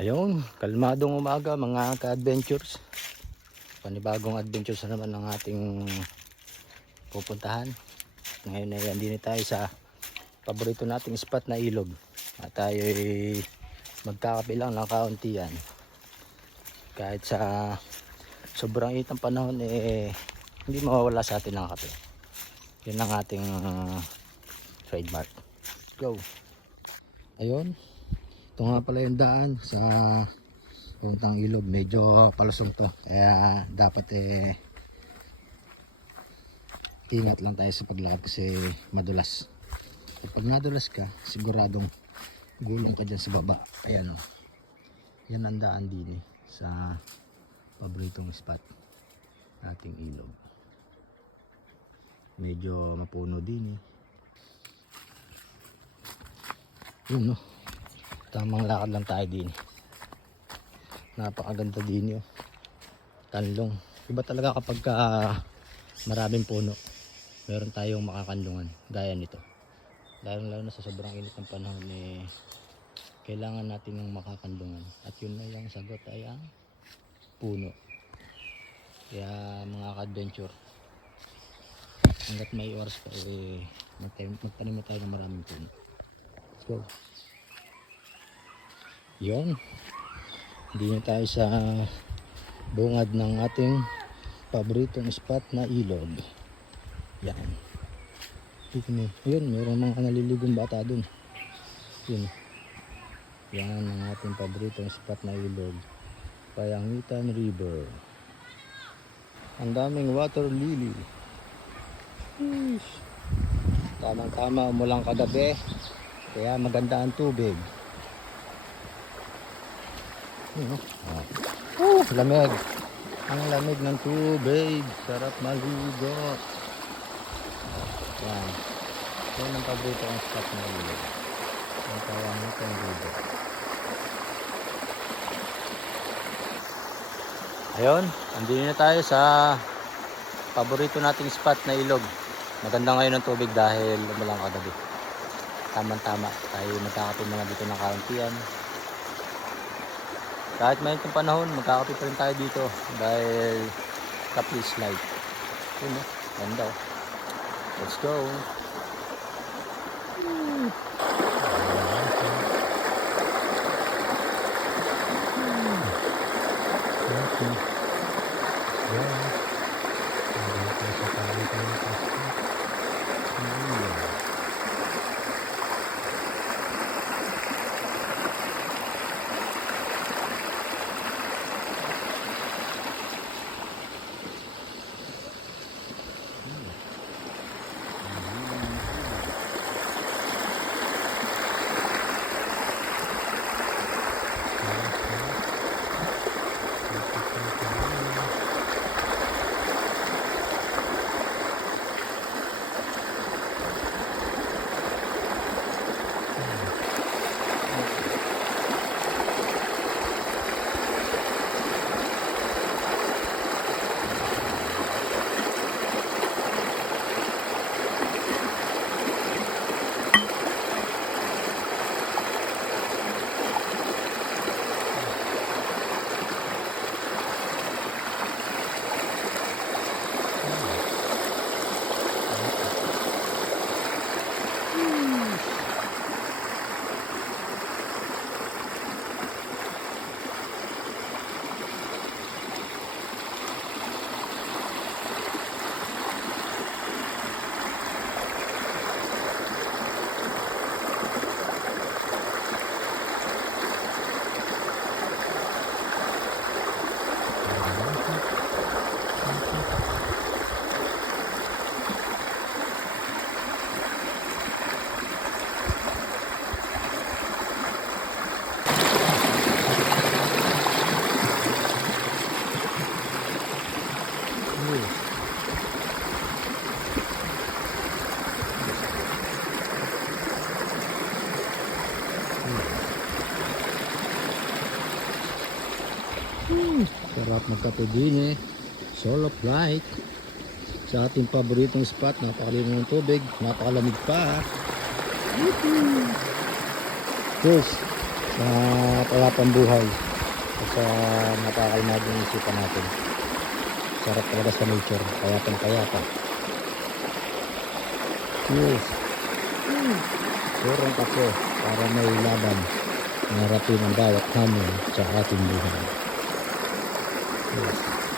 Ayun, kalmadong umaga mga ka-adventures. Panibagong adventures na naman ang ating pupuntahan. Ngayon ay andini tayo sa paborito nating spot na ilog. At tayo ay magkakape lang ng kauntian. Kahit sa sobrang init ng panahon eh hindi mawawala sa atin ang kape. Yun ang ating uh, trademark. Go! Ayun, ito nga pala yung daan sa puntang ilog. Medyo palusong to. Kaya dapat eh ingat lang tayo sa paglakad kasi madulas. At pag nadulas ka, siguradong gulong ka dyan sa baba. Ayan o. Yan ang daan din eh, sa paboritong spot nating ilog. Medyo mapuno din eh. Yun no. Tamang lakad lang tayo din. Napakaganda din yun. Kanlong. Iba talaga kapag ka maraming puno. Meron tayong makakanlungan. Gaya nito. Lalo lalo na sa sobrang init ng panahon eh, kailangan natin ng makakanlungan. At yun na yung sagot ay ang puno. Kaya mga ka-adventure, hanggat may oras pa eh, magtanim, magtanim tayo ng maraming puno. Let's go. Yun. Hindi na tayo sa bungad ng ating paboritong spot na ilog. Yan. Dito na. Yun, mayroong mga naliligong bata dun. Yun. Yan ang ating paboritong spot na ilog. Payangitan River. Ang daming water lily. Sheesh. Tamang-tama, umulang kagabi. Kaya maganda ang tubig. Yun, oh. Ah. Oh, lamig. Ang lamig ng tubig. Sarap maligo. Yan. Yan ang paborito kong spot na ilog. Ang tawag nito ang river. Ayun, andito na tayo sa paborito nating spot na ilog. Maganda ngayon ang tubig dahil umulang kagabi. Tama-tama, tayo magkakape muna dito ng kauntian. Kahit may itong panahon, magkakape pa rin tayo dito dahil kapli slide. Yun o, ganda o. Let's go. Sarap magkape din eh. Soul of. Sa ating paboritong spot, napakalino ng tubig, napakalamig pa. Cheers sa pangapang buhay sa napakalmad yung isipan natin sarap talaga sa nature kayapang kayapa yes surong kape para may laban harapin ang bawat hamon sa ating buhay yes